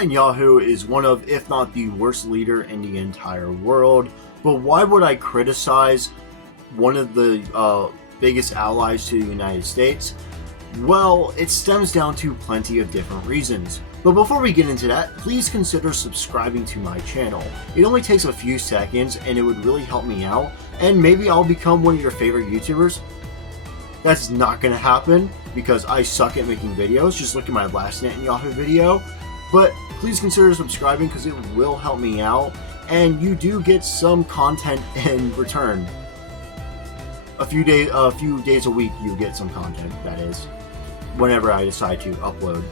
Netanyahu is one of, if not the worst leader in the entire world, but why would I criticize one of the biggest allies to the United States? Well, it stems down to plenty of different reasons. But before we get into that, please consider subscribing to my channel. It only takes a few seconds and it would really help me out, and maybe I'll become one of your favorite YouTubers. That's not gonna happen because I suck at making videos. Just look at my last Netanyahu video. But please consider subscribing because it will help me out, and you do get some content in return. A few days a week you get some content, that is, whenever I decide to upload.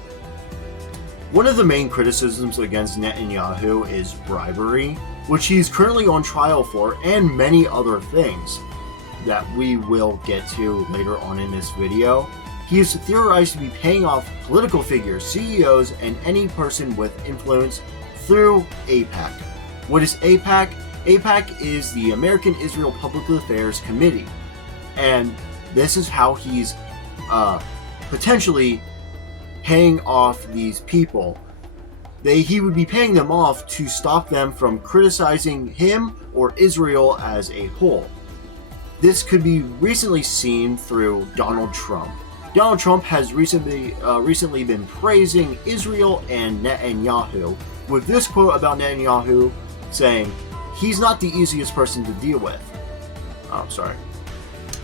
One of the main criticisms against Netanyahu is bribery, which he's currently on trial for, and many other things that we will get to later on in this video. He is theorized to be paying off political figures, CEOs, and any person with influence through AIPAC. What is AIPAC? AIPAC is the American Israel Public Affairs Committee, and this is how he's potentially paying off these people. He would be paying them off to stop them from criticizing him or Israel as a whole. This could be recently seen through Donald Trump. Donald Trump has recently been praising Israel and Netanyahu, with this quote about Netanyahu saying, "He's not the easiest person to deal with."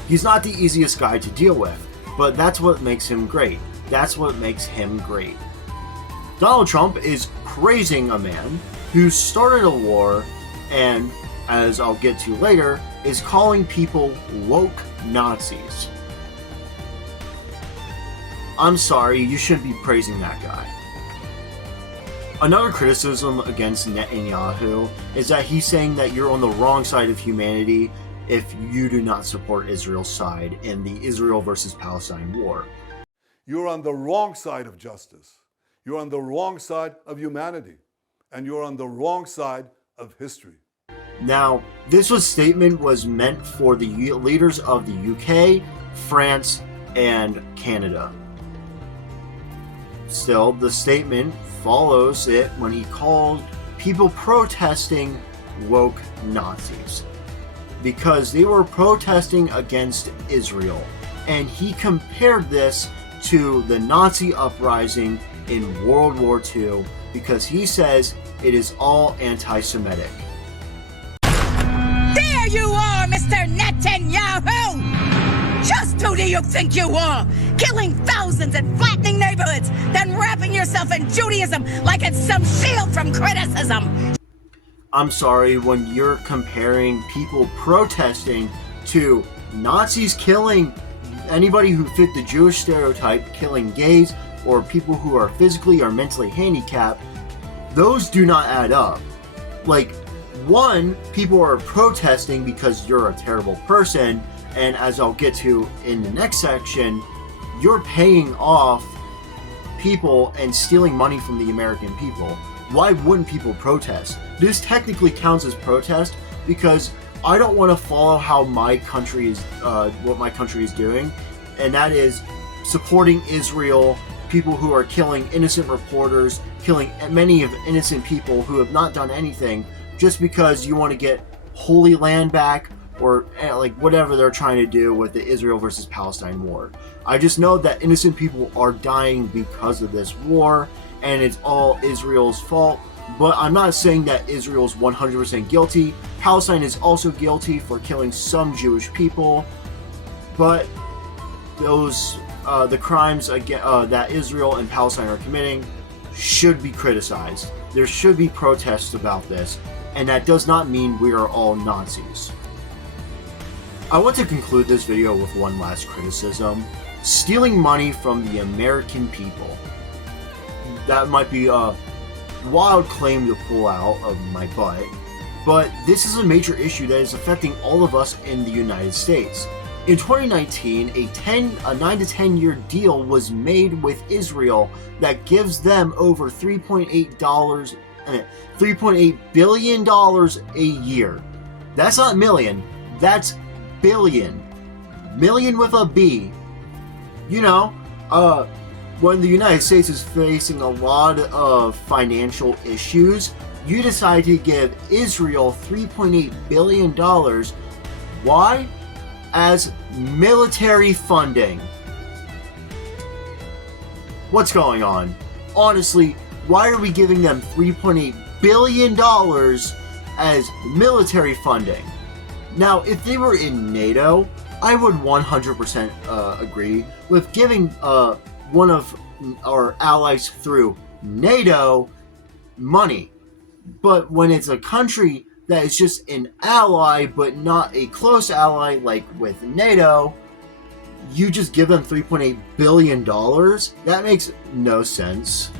He's not the easiest guy to deal with, but that's what makes him great. That's what makes him great. Donald Trump is praising a man who started a war and, as I'll get to later, is calling people woke Nazis. I'm sorry, you shouldn't be praising that guy. Another criticism against Netanyahu is that he's saying that you're on the wrong side of humanity if you do not support Israel's side in the Israel versus Palestine war. You're on the wrong side of justice. You're on the wrong side of humanity. And you're on the wrong side of history. Now, this statement was meant for the leaders of the UK, France, and Canada. Still, the statement follows it when he called people protesting woke Nazis, because they were protesting against Israel, and he compared this to the Nazi uprising in World War II because he says it is all anti-Semitic. There you are, Mr. Netanyahu! Just who do you think you are? Killing thousands and flattening neighborhoods, then wrapping yourself in Judaism like it's some shield from criticism. I'm sorry, when you're comparing people protesting to Nazis killing anybody who fit the Jewish stereotype, killing gays, or people who are physically or mentally handicapped, those do not add up. Like, one, people are protesting because you're a terrible person, and as I'll get to in the next section, you're paying off people and stealing money from the American people. Why wouldn't people protest? This technically counts as protest because I don't want to follow how my country is, what my country is doing, and that is supporting Israel, people who are killing innocent reporters, killing many of innocent people who have not done anything, just because you want to get Holy Land back, or like whatever they're trying to do with the Israel versus Palestine war. I just know that innocent people are dying because of this war, and it's all Israel's fault. But I'm not saying that Israel's 100% guilty. Palestine is also guilty for killing some Jewish people, but those the crimes that Israel and Palestine are committing should be criticized. There should be protests about this, and that does not mean we are all Nazis. I want to conclude this video with one last criticism. Stealing money from the American people. That might be a wild claim to pull out of my butt, but this is a major issue that is affecting all of us in the United States. In 2019, a 9 to 10 year deal was made with Israel that gives them over $3.8 billion a year. That's not million, that's billion. Million with a B. You know, When the United States is facing a lot of financial issues, you decide to give Israel $3.8 billion. Why? As military funding. What's going on? Honestly, why are we giving them $3.8 billion as military funding? Now, if they were in NATO, I would 100% agree with giving one of our allies through NATO money. But when it's a country that is just an ally but not a close ally like with NATO, you just give them $3.8 billion? That makes no sense.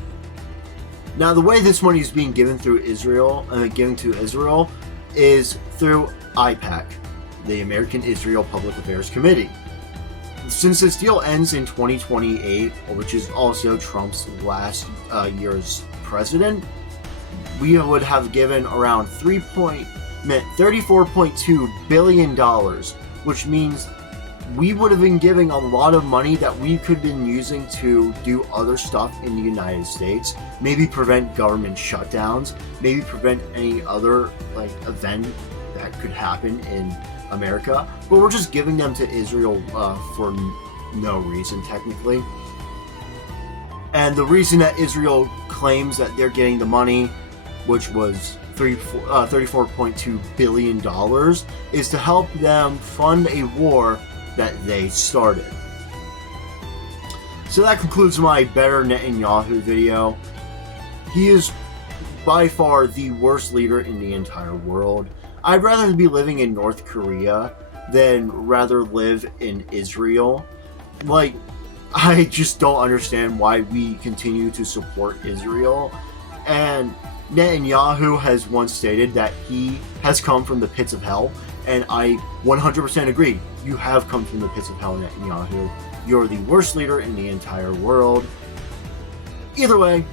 Now, the way this money is being given through Israel, given to Israel, is through AIPAC, the American Israel Public Affairs Committee. Since this deal ends in 2028, which is also Trump's last year's president, we would have given around $34.2 billion, which means we would have been giving a lot of money that we could have been using to do other stuff in the United States, maybe prevent government shutdowns, maybe prevent any other event that could happen in America, but we're just giving them to Israel for no reason, technically. And the reason that Israel claims that they're getting the money, which was $34.2 billion, is to help them fund a war that they started. So that concludes my Better Netanyahu video. He is by far the worst leader in the entire world. I'd rather be living in North Korea than rather live in Israel. I just don't understand why we continue to support Israel. And Netanyahu has once stated that he has come from the pits of hell, and I 100% agree. You have come from the pits of hell, Netanyahu. You're the worst leader in the entire world. Either way,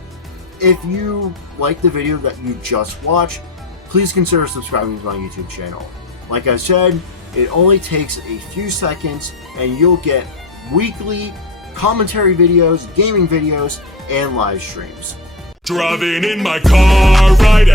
if you like the video that you just watched, please consider subscribing to my YouTube channel. Like I said, it only takes a few seconds and you'll get weekly commentary videos, gaming videos, and live streams. Driving in my car right